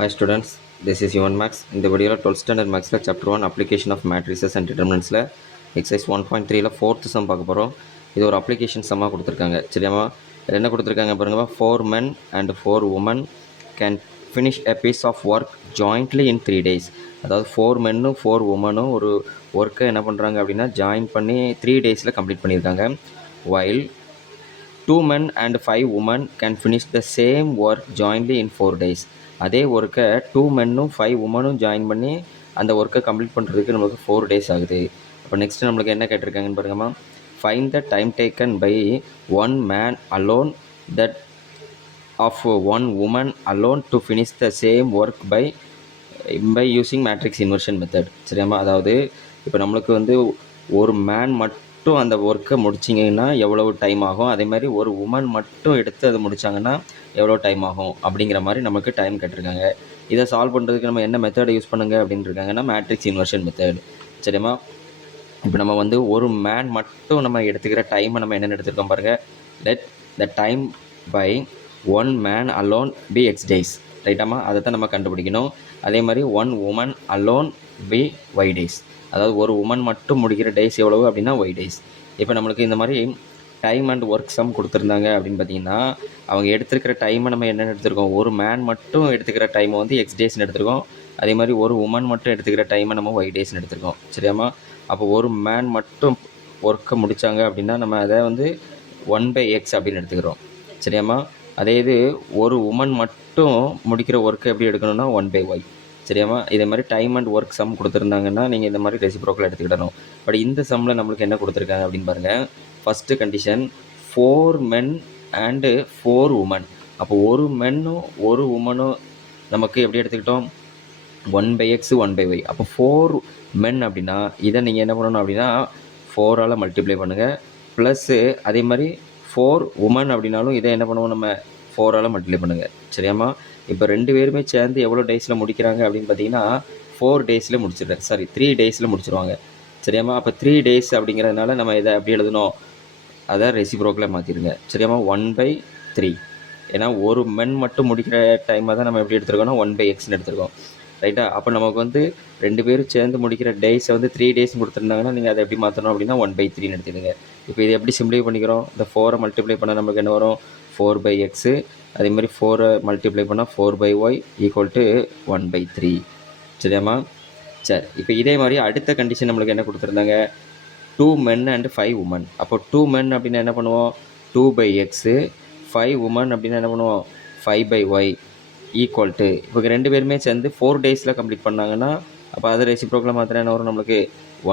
Hi students, this is Yuvan Max. இந்த வீடியோவில் 12th standard மேக்ஸில் chapter 1 application of matrices and டிட்டர்மினன்ட்ஸில் exercise 1.3ல ஃபோர்த் சம் பார்க்க போகிறோம். இது ஒரு அப்ளிகேஷன் சம்மாக கொடுத்துருக்காங்க. சரியாமா? இதில் என்ன கொடுத்துருக்காங்க பாருங்கப்பா, 4 men and 4 women can finish a piece of work jointly in 3 days. அதாவது 4 மென்னும் 4 உமனும் ஒரு ஒர்க்கை என்ன பண்ணுறாங்க அப்படின்னா ஜாயின் பண்ணி 3 டேஸில் கம்ப்ளீட் பண்ணியிருக்காங்க. while 2 men and 5 women can finish the same work jointly in 4 days. அதே ஒர்க்கை 2 மென்னும் 5 உமனும் ஜாயின் பண்ணி அந்த ஒர்க்கை கம்ப்ளீட் பண்ணுறதுக்கு நம்மளுக்கு 4 days ஆகுது. அப்போ நெக்ஸ்ட் நம்மளுக்கு என்ன கேட்டிருக்காங்கன்னு பாருங்கம்மா, find the time taken by one man alone that of one woman alone to finish the same work by using matrix inversion method. சரியாமா? அதாவது இப்போ நம்மளுக்கு வந்து ஒரு மேன் மட்டும் அந்த ஒர்க்கை முடிச்சிங்கன்னா எவ்வளவு டைம் ஆகும், அதே மாதிரி ஒரு உமன் மட்டும் எடுத்து அதை முடித்தாங்கன்னா எவ்வளோ டைம் ஆகும் அப்படிங்கிற மாதிரி நமக்கு டைம் கேட்டிருக்காங்க. இதை சால்வ் பண்ணுறதுக்கு நம்ம என்ன மெத்தடை யூஸ் பண்ணுங்க அப்படின்னு இருக்காங்கன்னா மேட்ரிக்ஸ் இன்வர்ஷன் மெத்தட். சரியாமா? இப்போ நம்ம வந்து ஒரு மேன் மட்டும் நம்ம எடுத்துக்கிற டைமை நம்ம என்னென்னு எடுத்துருக்கோம் பாருங்கள். Let the time by one man alone be X days. ரைட்டாமா? அதை தான் நம்ம கண்டுபிடிக்கணும். அதே மாதிரி one woman alone be Y days. அதாவது ஒரு உமன் மட்டும் முடிக்கிற டேஸ் எவ்வளவு அப்படின்னா ஒய் டேஸ். இப்போ நம்மளுக்கு இந்த மாதிரி டைம் அண்ட் ஒர்க் சம் கொடுத்துருந்தாங்க அப்படின்னு பார்த்தீங்கன்னா அவங்க எடுத்துருக்கிற டைமை நம்ம என்னென்னு எடுத்துருக்கோம், ஒரு மேன் மட்டும் எடுத்துக்கிற டைமை வந்து எக்ஸ் டேஸ்ன்னு எடுத்துருக்கோம். அதே மாதிரி ஒரு உமன் மட்டும் எடுத்துக்கிற டைமை நம்ம ஒய் டேஸ்ன்னு எடுத்துருக்கோம். சரியாமா? அப்போ ஒரு மேன் மட்டும் ஒர்க்கை முடித்தாங்க அப்படின்னா நம்ம அதை வந்து 1/x அப்படின்னு எடுத்துக்கிறோம். சரியாமா? அதே இது ஒரு உமன் மட்டும் முடிக்கிற ஒர்க்கை எப்படி எடுக்கணும்னா 1/y. சரியாமா? இதே மாதிரி டைம் அண்ட் ஒர்க் சம் கொடுத்துருந்தாங்கன்னா நீங்கள் இந்த மாதிரி ரெசிப்ரோக்கல் எடுத்துக்கிடணும். பட் இந்த சம்மில் நம்மளுக்கு என்ன கொடுத்துருக்காங்க அப்படின்னு பாருங்கள். First condition 4 men and 4 women. அப்போ ஒரு மென்னும் ஒரு உமனும் நமக்கு எப்படி எடுத்துக்கிட்டோம், 1/x 1/y. அப்போ 4 men அப்படின்னா இதை நீங்கள் என்ன பண்ணணும் அப்படின்னா 4ஆல் மல்டிப்ளை பண்ணுங்கள். ப்ளஸ்ஸு அதே மாதிரி 4 உமன் அப்படின்னாலும் இதை என்ன பண்ணுவோம், நம்ம 4ஆல் மல்டிப்ளை பண்ணுங்கள். சரியாமா? இப்போ 2 பேருமே சேர்ந்து எவ்வளோ டேஸில் முடிக்கிறாங்க அப்படின்னு பார்த்தீங்கன்னா 4 டேஸில் முடிச்சிடுறேன், 3 டேஸில் முடிச்சிருவாங்க. சரியாமா? அப்போ 3 டேஸ் அப்படிங்கிறதுனால நம்ம இதை எப்படி எழுதணும், அதை ரெசிப்ரோக்கில் மாற்றிடுங்க. சரியாமா? 1/3. ஏன்னா ஒரு மென் மட்டும் முடிக்கிற டைமை தான் நம்ம எப்படி எடுத்துருக்கோம்னா 1/xன்னு எடுத்துருக்கோம். ரைட்டா? அப்போ நமக்கு வந்து 2 பேரும் சேர்ந்து முடிக்கிற டேஸை வந்து 3 டேஸ் கொடுத்துருந்தாங்கன்னா நீங்கள் அதை எப்படி மாற்றணும் அப்படின்னா 1/3ன்னு எடுத்துடுங்க. இப்போ இதை எப்படி சிம்ப்ளிஃபை பண்ணிக்கிறோம், இந்த 4 மல்டிப்ளை பண்ணால் நமக்கு என்ன வரும், 4/x. அதே மாதிரி 4 மல்டிப்ளை பண்ணால் 4/y ஈக்குவல் டு 1/3. சரியாமா? சரி, இப்போ இதே மாதிரி அடுத்த கண்டிஷன் நம்மளுக்கு என்ன கொடுத்துருந்தாங்க, 2 men and 5 women. அப்போ 2 men அப்படின்னா என்ன பண்ணுவோம், 2/x. 5 women அப்படின்னா என்ன பண்ணுவோம், 5/y ஈக்குவல் டு, இப்போ 2 பேருமே சேர்ந்து 4 டேஸில் கம்ப்ளீட் பண்ணாங்கன்னா அப்போ அதை ரெசிப்ரோக்கில் மாத்திரம் என்ன வரும், நம்மளுக்கு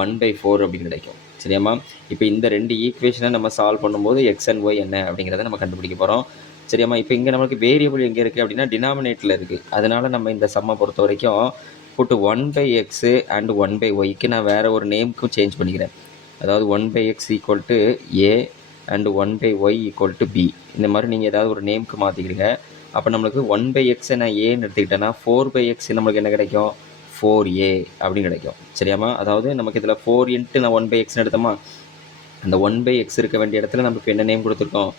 1/4 அப்படின்னு கிடைக்கும். சரியாமா? இப்போ இந்த 2 ஈக்குவேஷனை நம்ம சால்வ் பண்ணும்போது எக்ஸ் அண்ட் ஒய் என்ன அப்படிங்கிறத நம்ம கண்டுபிடிக்க போகிறோம். சரியாமா? இப்போ இங்கே நம்மளுக்கு வேரியபிள் எங்கே இருக்குது அப்படின்னா டினாமினேட்டில் இருக்குது. அதனால் நம்ம இந்த சம்மை பொறுத்த வரைக்கும் போட்டு 1/x அண்ட் 1/yக்கு நான் வேறு ஒரு நேமுக்கும் சேஞ்ச் பண்ணிக்கிறேன். அதாவது 1/x equal to A and 1/y equal to B. இந்த மாதிரி நீங்கள் ஏதாவது ஒரு நேமுக்கு மாற்றிக்கிறீங்க. அப்போ நம்மளுக்கு 1/x நான் ஏன்னு எடுத்துக்கிட்டேன்னா 4/x நம்மளுக்கு என்ன கிடைக்கும், 4a அப்படின்னு கிடைக்கும். சரியாமா? அதாவது நமக்கு இதில் 4 இன்ட்டு நான் 1/xன்னு எடுத்தோமா, அந்த 1/x இருக்க வேண்டிய இடத்துல நமக்கு என்ன நேம் கொடுத்துருக்கோம்,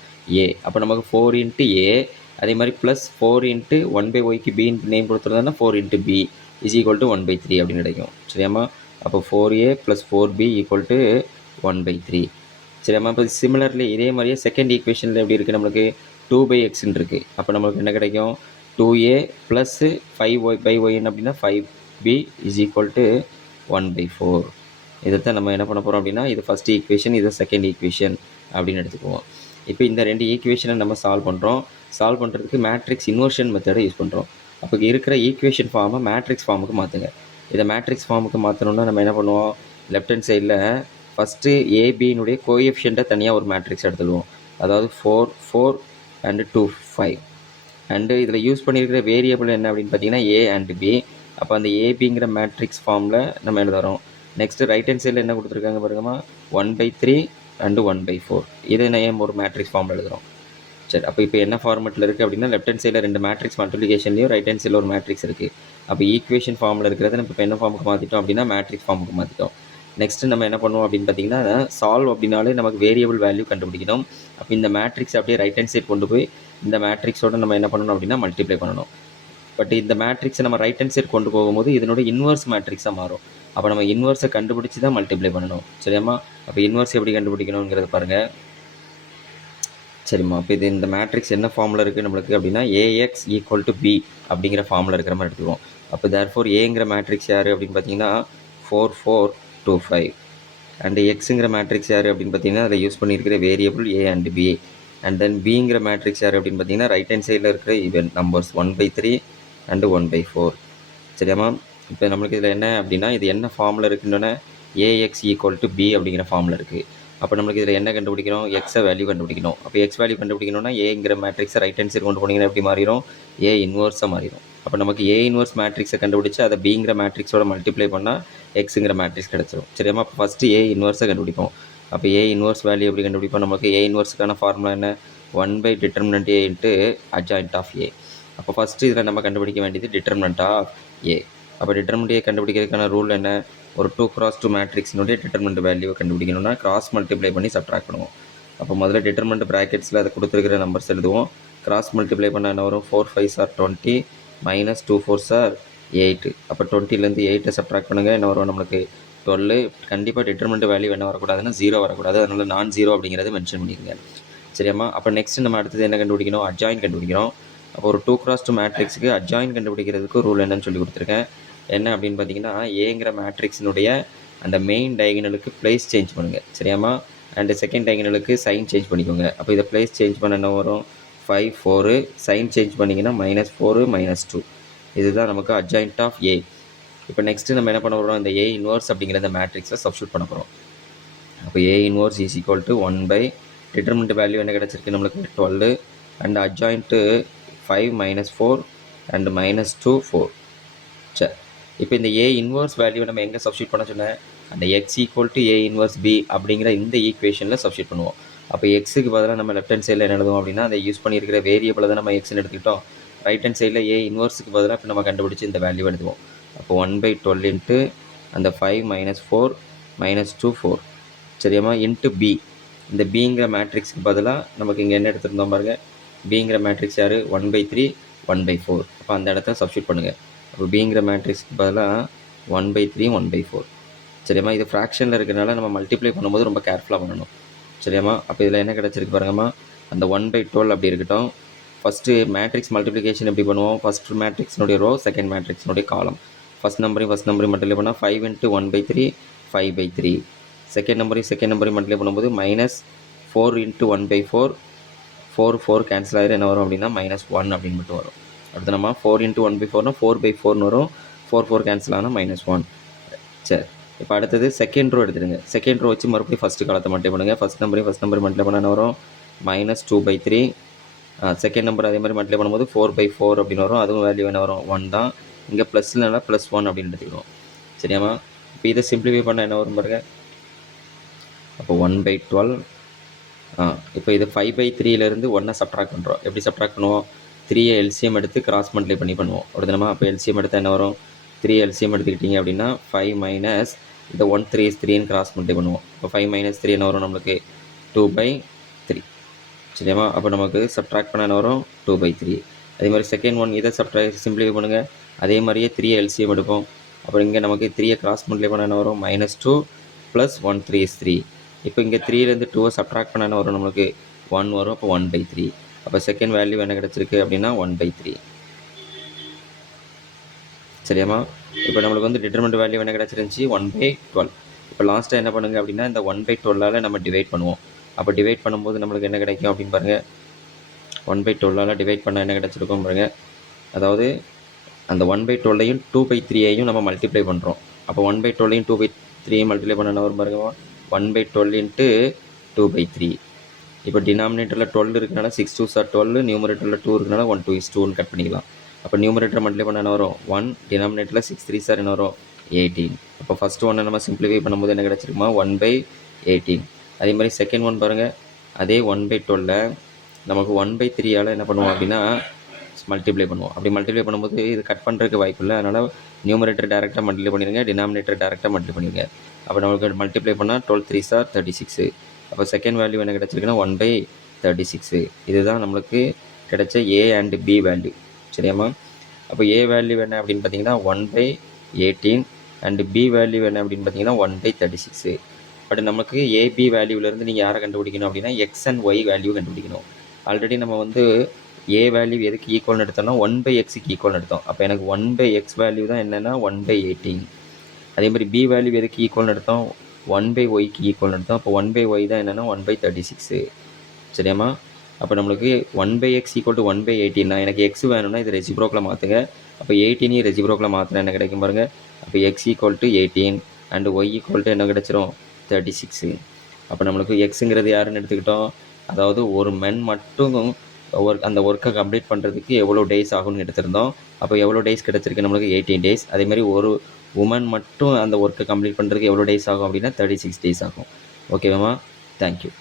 a. அப்போ நமக்கு 4 இன்ட்டு a, அதே மாதிரி ப்ளஸ் 4 இன்ட்டு 1/yக்கு பின்னு நேம் கொடுத்துருந்தோன்னா 4 into b is equal to 1/3 அப்படின்னு கிடைக்கும். சரியாமா? அப்போ 4a plus 4b equal to 1/3. சரியாமா? இப்போ சிமிலர்லி இதே மாதிரியே செகண்ட் ஈக்குவேஷனில் எப்படி இருக்குது, நம்மளுக்கு 2/xன்னு இருக்குது. அப்போ நம்மளுக்கு என்ன கிடைக்கும், 2a ப்ளஸ் 5/y அப்படின்னா 5b இஸ் ஈக்குவல் டு 1/4. இதைத்தான் நம்ம என்ன பண்ண போகிறோம் அப்படின்னா இது ஃபஸ்ட் ஈக்குவேஷன், இது செகண்ட் ஈக்குவேஷன் அப்படின்னு எடுத்துக்குவோம். இப்போ இந்த 2 ஈக்குவேஷனை நம்ம சால்வ் பண்ணுறோம். சால்வ் பண்ணுறதுக்கு மேட்ரிக்ஸ் இன்வர்ஷன் மெத்தடை யூஸ் பண்ணுறோம். அப்போ இருக்கிற ஈக்குவேஷன் ஃபார்மை மேட்ரிக்ஸ் ஃபார்முக்கு மாற்றுங்க. இதை மேட்ரிக்ஸ் ஃபார்முக்கு மாற்றணுன்னா நம்ம என்ன பண்ணுவோம், லெஃப்ட் ஹேண்ட் சைடில் ஃபஸ்ட்டு ஏபியினுடைய கோஎஃபிஷியண்ட்டை தனியாக ஒரு மேட்ரிக்ஸ் எடுத்துடுவோம். அதாவது 4 4 அண்டு 2 5. அண்டு இதில் யூஸ் பண்ணியிருக்கிற வேரியபிள் என்ன அப்படின்னு பார்த்தீங்கன்னா ஏ அண்டு பி. அப்போ அந்த ஏபிங்கிற மேட்ரிக்ஸ் ஃபார்மில் நம்ம எழுதுறோம். நெக்ஸ்ட்டு ரைட் ஹேண்ட் சைடில் என்ன கொடுத்துருக்காங்க பாருங்கம்மா, 1/3 அண்டு 1/4. இதை நம்ம ஒரு மேட்ரிக்ஸ் ஃபார்மில் எழுதுகிறோம். சரி, அப்போ இப்போ என்ன ஃபார்மெட்டில் இருக்குது அப்படின்னா லெஃப்ட் ஹேண்ட் சைடில் 2 மேட்ரிக்ஸ் மல்டிப்ளிகேஷன்லையும் ரைட் ஹேண்ட் சைடில் ஒரு மேட்ரிக்ஸ் இருக்குது. அப்போ ஈக்குவேஷன் ஃபார்மில் இருக்கிறத நம்ம இப்போ என்ன ஃபார்முக்கு மாற்றிட்டோம் அப்படின்னா மேட்ரிக்ஸ் ஃபார்முக்கு மாற்றிட்டோம். நெக்ஸ்ட்டு நம்ம என்ன பண்ணுவோம் அப்படின்னு பார்த்தீங்கன்னா சால்வ் அப்படின்னாலே நமக்கு வேரியபிள் வேல்யூ கண்டுபிடிக்கணும். அப்போ இந்த மேட்ரிக்ஸ் அப்படியே ரைட் ஹேண்ட் சைட் கொண்டு போய் இந்த மேட்ரிக்ஸோடு நம்ம என்ன பண்ணணும் அப்படின்னா மல்டிப்ளை பண்ணணும். பட் இந்த மேட்ரிக்ஸை நம்ம ரைட் ஹேண்ட் சைடு கொண்டு போகும்போது இதனோட இன்வர்ஸ் மேட்ரிக்ஸாக மாறும். அப்போ நம்ம இன்வர்ஸை கண்டுபிடிச்சி தான் மல்டிப்ளை பண்ணணும். சரியாம்மா? அப்போ இன்வர்ஸ் எப்படி கண்டுபிடிக்கணுங்கிறத பாருங்கள். சரிம்மா, அப்போ இது இந்த மேட்ரிக்ஸ் என்ன ஃபார்மில் இருக்குது நம்மளுக்கு அப்படின்னா ஏஎக்ஸ் ஈக்குவல் டு பி அப்படிங்கிற ஃபார்மில் இருக்கிற மாதிரி எடுத்துக்குவோம். அப்போ தேர்ஃபோர் ஏங்கிற மேட்ரிக்ஸ் யார் அப்படின்னு பார்த்தீங்கன்னா 4 4 2 5 அண்ட் எக்ஸுங்கிற மேட்ரிக்ஸ் யார் அப்படின்னு பார்த்தீங்கன்னா அதை யூஸ் பண்ணியிருக்கிற variable A and B. And then பிங்கிற மேட்ரிக்ஸ் யார் அப்படின்னு பார்த்தீங்கன்னா ரைட் ஹேண்ட் சைடில் இருக்கிற ஈவன் நம்பர்ஸ் 1/3 அண்டு 1/4. சரியாம்மா? இப்போ நம்மளுக்கு இதில் என்ன அப்படின்னா இது என்ன ஃபார்மில் இருக்குன்னு ஏஎக்ஸ் ஈக்குவல் டு பி அப்படிங்கிற ஃபார்மில் இருக்குது. அப்போ நம்மளுக்கு இதில் என்ன கண்டுபிடிக்கணும்? எக்ஸை வேல்யூ கண்டுபிடிக்கணும். அப்போ எக்ஸ் வேல்யூ கண்டுபிடிக்கணும்னா ஏங்கிற மேட்ரிக்ஸை ரைட் ஹேண்ட் சைடு கொண்டு போனீங்கன்னா எப்படி மாறிடும்? ஏ இன்வர்ஸாக மாறிடும். அப்போ நமக்கு ஏ இன்வர்ஸ் மேட்ரிக்ஸை கண்டுபிடிச்சி அதை பிங்கிற மேட்ரிக்ஸோட மல்டிப்ளை பண்ணால் எக்ஸுங்கிற மேட்ரிக்ஸ் கிடச்சிரும். சரியாம்மா? அப்போ ஃபஸ்ட்டு ஏ இன்வர்ஸை கண்டுபிடிப்போம். அப்போ ஏ இன்வர்ஸ் வேல்யூ எப்படி கண்டுபிடிப்போம்? நமக்கு ஏ இன்வர்ஸுக்கான ஃபார்முலா என்ன? 1/det A into adjoint of A. அப்போ ஃபஸ்ட்டு இதில் நம்ம கண்டுபிடிக்க வேண்டியது டிட்டர்மினன்ட் ஆஃப் ஏ. அப்போ டிட்டர்மினன்ட் ஏ கண்டுபிடிக்கிறதுக்கான ரூல் என்ன? ஒரு 2x2 மேட்ரிக்ஸினுடைய டிட்டர்மினன்ட் வேல்யூவை கண்டுபிடிக்கணும்னா கிராஸ் மல்டிப்ளை பண்ணி சப்ட்ராக்ட் பண்ணுவோம். அப்போ முதல்ல டிட்டர்மினன்ட் ப்ராக்கெட்ஸில் அதை கொடுத்துருக்கிற நம்பர்ஸ் எழுதுவோம். கிராஸ் மல்டிப்ளை பண்ண என்ன வரும்? 4 5s are 20 minus 2 4s are 8. அப்போ 20லேருந்து 8 சப்ட்ராக்ட் பண்ணுங்கள், என்ன வரும் நம்மளுக்கு? 12. கண்டிப்பாக டிட்டர்மினன்ட் வேல்யூ என்ன வரக்கூடாதுன்னா 0 வரக்கூடாது. அதனால் நான் 0 அப்படிங்கிறத மென்ஷன் பண்ணிடுங்க. சரியாம்மா? அப்போ நெக்ஸ்ட் நம்ம அடுத்தது என்ன கண்டுபிடிக்கணும்? அட்ஜாயின் கண்டுபிடிக்கிறோம். அப்போ ஒரு 2x2 மேட்ரிக்ஸுக்கு அட்ஜாயின் கண்டுபிடிக்கிறதுக்கு ரூல் என்னன்னு சொல்லி கொடுத்துருக்கேன். என்ன அப்படின்னு பார்த்தீங்கன்னா ஏங்கிற மேட்ரிக்ஸினுடைய அந்த மெயின் டயகனலுக்கு பிளேஸ் சேஞ்ச் பண்ணுங்கள். சரியாம்மா? அண்டு செகண்ட் டயகனலுக்கு சைன் சேஞ்ச் பண்ணிக்கோங்க. அப்போ இதை பிளேஸ் சேஞ்ச் பண்ண என்ன வரும்? 5 4. சைன் சேஞ்ச் பண்ணிங்கன்னா -4 -2. இதுதான் நமக்கு அட்ஜாயிண்ட் ஆஃப் ஏ. இப்போ நெக்ஸ்ட்டு நம்ம என்ன பண்ண போகிறோம்? இந்த ஏ இன்வர்ஸ் அப்படிங்கிற இந்த மேட்ரிக்ஸை சப்ஸ்டியூட் பண்ண போகிறோம். அப்போ A inverse is equal to 1 determinant value என்ன கிடச்சிருக்கு நம்மளுக்கு? 12 அண்ட் அட்ஜாயிண்ட்டு 5 -4 அண்டு -2 4. சரி, இப்போ இந்த ஏ இன்வர்ஸ் வேல்யூ நம்ம எங்கே சப்ஸ்டியூட் பண்ண சொன்னேன்? அந்த X equal to A inverse B அப்படிங்கிற இந்த ஈக்குவேஷனில் சப்ஸ்டியூட் பண்ணுவோம். அப்போ எக்ஸுக்கு பதிலாக நம்ம லெஃப்ட் ஹேண்ட் சைடில் என்ன எழுதுவோம் அப்படின்னா அதை யூஸ் பண்ணியிருக்கிற வேரியபிளை தான் நம்ம எக்ஸ்ன்னு எடுத்துக்கிட்டோம். ரைட் ஹேண்ட் சைடில் ஏ இன்வர்ஸுக்கு பதிலாக இப்போ நம்ம கண்டுபிடிச்சி இந்த வேல்யூ எழுதுவோம். அப்போ 1/12 இன்ட்டு அந்த 5 -4 -2 4. சரியாம்மா? Into B. இந்த பிங்கிற மேட்ரிக்ஸுக்கு பதிலாக நமக்கு இங்கே என்ன எடுத்துருந்தோம் பாருங்கள்? பிங்கிற மேட்ரிக்ஸ் யார்? 1/3 1/4. அப்போ அந்த இடத்த சப்ஸ்டியூட் பண்ணுங்கள். அப்போ பிங்கிற மேட்ரிக்ஸ்க்கு பதிலாக 1/3 1/4. சரியாம்மா? இது ஃப்ராக்ஷனில் இருக்கிறனால நம்ம மல்டிப்ளை பண்ணும்போது ரொம்ப கேர்ஃபுல்லாக பண்ணணும். சரியாம்மா? அப்போ இதில் என்ன கிடச்சிருக்கு பாருங்கம்மா? அந்த 1/12 அப்படி இருக்கட்டும். ஃபஸ்ட்டு மேட்ரிக்ஸ் மல்டிப்ளிகேஷன் எப்படி பண்ணுவோம்? ஃபஸ்ட் மேட்ரிக்ஸினுடைய ரோ, செகண்ட் மேட்ரிக்ஸினுடைய காலம். ஃபஸ்ட் நம்பரையும் மல்டிப்ளை பண்ணால் 5 × 1/3 5/3. செகண்ட் நம்பரையும் மல்டிப்ளை பண்ணும்போது -4 × 1/4 4 4 கேன்சல் ஆகிடும். என்ன வரும் அப்படின்னா -1 அப்படின்னு மட்டும் வரும். அடுத்து நம்ம 4 × 1/4னா 4/4ன்னு வரும். 4 4 கேன்சல் ஆனால் -1. சரி, இப்போ அடுத்தது செகண்ட் ரோ எடுத்துடுங்க. செகண்ட் ரோ வச்சு மறுபடியும் ஃபஸ்ட்டு காலத்தை மல்டிப்ளை பண்ணுங்கள். ஃபஸ்ட் நம்பர் மல்டிப்ளை பண்ண என்ன வரும்? -2/3. செகண்ட் நம்பர் அதே மாதிரி மல்டிப்ளை பண்ணும்போது 4/4 அப்படின்னு வரும். அதுவும் வேல்யூ என்ன வரும்? 1 தான். இங்கே +னால +1 அப்படின்னு எடுத்துக்கிடுவோம். சரியாம்மா? இப்போ இதை சிம்பிளிஃபை பண்ண என்ன வரும் பாருங்கள்? அப்போ 1/12. இப்போ இது 5/3லேருந்து 1 சப்ட்ராக்ட் பண்ணுறோம். எப்படி சப்ட்ராக்ட் பண்ணுவோம்? 3 எல்சிஎம் எடுத்து கிராஸ் மல்டிப்ளை பண்ணி பண்ணுவோம். அப்படிதானமா? அப்போ எல்சிஎம் எடுத்தால் என்ன வரும்? 3 எல்சிஎம் எடுத்துக்கிட்டிங்க அப்படின்னா 5 மைனஸ் இந்த 1 3 is 3ன்னு கிராஸ் மல்டிப்ளை பண்ணுவோம். இப்போ 5 - 3 என்ன வரும் நம்மளுக்கு? 2/3. சரியாம்மா? அப்போ நமக்கு சப்ட்ராக்ட் பண்ண என்ன வரும்? 2/3. அதே மாதிரி செகண்ட் ஒன் இதை சிம்பிளிஃபை பண்ணுங்கள். அதே மாதிரியே 3 எல்சிஎம் எடுப்போம். அப்புறம் இங்கே நமக்கு 3 கிராஸ் மல்டிப்ளை பண்ண என்ன வரும்? -2 + 1 3 is 3. இப்போ இங்கே 3லேருந்து 2 சப்ட்ராக்ட் பண்ண என்ன வரும் நம்மளுக்கு? 1 வரும். அப்போ 1/3. அப்போ செகண்ட் வேல்யூ என்ன கிடச்சிருக்கு அப்படின்னா 1/3. சரியாம்மா? இப்போ நம்மளுக்கு வந்து டிட்டர்மினன்ட் வேல்யூ என்ன கிடச்சிருந்துச்சி? 1/12. இப்போ லாஸ்ட்டாக என்ன பண்ணுங்க அப்படின்னா இந்த 1/12ஆல் நம்ம டிவைட் பண்ணுவோம். அப்போ டிவைட் பண்ணும்போது நம்மளுக்கு என்ன கிடைக்கும் அப்படின்னு பாருங்கள்? 1/12ஆல் டிவைட் பண்ணால் என்ன கிடச்சிருக்கும் பாருங்கள்? அதாவது அந்த 1/12ஐயும் 2/3ஐயும் நம்ம மல்டிப்ளை பண்ணுறோம். அப்போ 1/12ஐயும் 2/3ஐயும் மல்டிப்ளை பண்ண என்ன வரும் பாருங்க? 1/12 × 2/3. இப்போ டினாமினேட்டரில் 12 இருக்கனால 6 2s are 12, நியூமரேட்டரில் 2 இருக்கனால 1 2 is 2ன்னு கட் பண்ணிக்கலாம். அப்போ நியூமரேட்டர் மல்டிப்ளை பண்ண என்ன வரும்? 1. டினாமினேட்டரில் 6 3s are என்ன வரும்? 18. அப்போ ஃபஸ்ட்டு ஒன்றை நம்ம சிம்பிளிஃபை பண்ணும்போது என்ன கிடச்சிருக்குமா? 1/18. அதே மாதிரி செகண்ட் ஒன் பாருங்கள், அதே 1/12 நமக்கு 1/3ஆல் என்ன பண்ணுவோம் அப்படின்னா மல்டிப்ளை பண்ணுவோம். அப்படி மல்டிப்ளை பண்ணும்போது இது கட் பண்ணுறதுக்கு வாய்ப்பு இல்லை. அதனால் நியூமரேட்டர் டேரெக்டாக மல்டிப்ளை பண்ணிடுங்க, டினாமினேட்டர் டேரெக்டாக மல்டிப்ளை பண்ணிடுங்க. அப்போ நமக்கு மல்டிப்ளை பண்ணால் 12 3s are 36. அப்போ செகண்ட் வேல்யூ என்ன கிடச்சிருக்குன்னா 1/36. இதுதான் நம்மளுக்கு கிடைச்ச ஏ அண்ட் பி வேல்யூ. சரியாம்மா? அப்போ ஏ வேல்யூ என்ன அப்படின்னு பார்த்தீங்கன்னா 1/18 அண்டு பி வேல்யூ என்ன அப்படின்னு பார்த்தீங்கன்னா 1/36. பட் நமக்கு ஏபி வேல்யூவிலேருந்து நீங்கள் யாரை கண்டுபிடிக்கணும் அப்படின்னா எக்ஸ் அண்ட் ஒய் வேல்யூ கண்டுபிடிக்கணும். ஆல்ரெடி நம்ம வந்து ஏ வேல்யூ எதுக்கு ஈக்குவல்னு எடுத்தோம்னா 1/xக்கு ஈக்குவல்னு எடுத்தோம். அப்போ எனக்கு 1/x வேல்யூ தான் என்னென்னா 1/18. அதே மாதிரி பி வேல்யூ எதுக்கு ஈக்குவல்னு எடுத்தோம் 1/yக்கு ஈக்குவல்னு எடுத்தோம். அப்போ 1/y தான் என்னென்னா 1/36. சரியாம்மா? அப்போ நம்மளுக்கு 1/x ஈக்குவல் டு 1/18 எனக்கு எக்ஸ் வேணும்னா இது ரெசிப்ரோக்கில் மாற்றுங்க. அப்போ 18 ரெசிப்ரோக்கில் மாற்றினா என்ன கிடைக்கும் பாருங்கள். அப்போ X equal to 18 and Y equal to என்ன கிடச்சிரும் 36. அப்போ நம்மளுக்கு எக்ஸுங்கிறது யாருன்னு எடுத்துக்கிட்டோம், அதாவது ஒரு மென் மட்டும் அந்த ஒர்க்கை கம்ப்ளீட் பண்ணுறதுக்கு எவ்வளோ டேஸ் ஆகும்னு எடுத்திருந்தோம். அப்போ எவ்வளோ டேஸ் கிடச்சிருக்கு நம்மளுக்கு 18 டேஸ். அதேமாதிரி ஒரு உமன் மட்டும் அந்த ஒர்க்கை கம்ப்ளீட் பண்ணுறதுக்கு எவ்வளோ டேஸ் ஆகும் அப்படின்னா 36 டேஸ் ஆகும். ஓகேவாம்மா? தேங்க்யூ.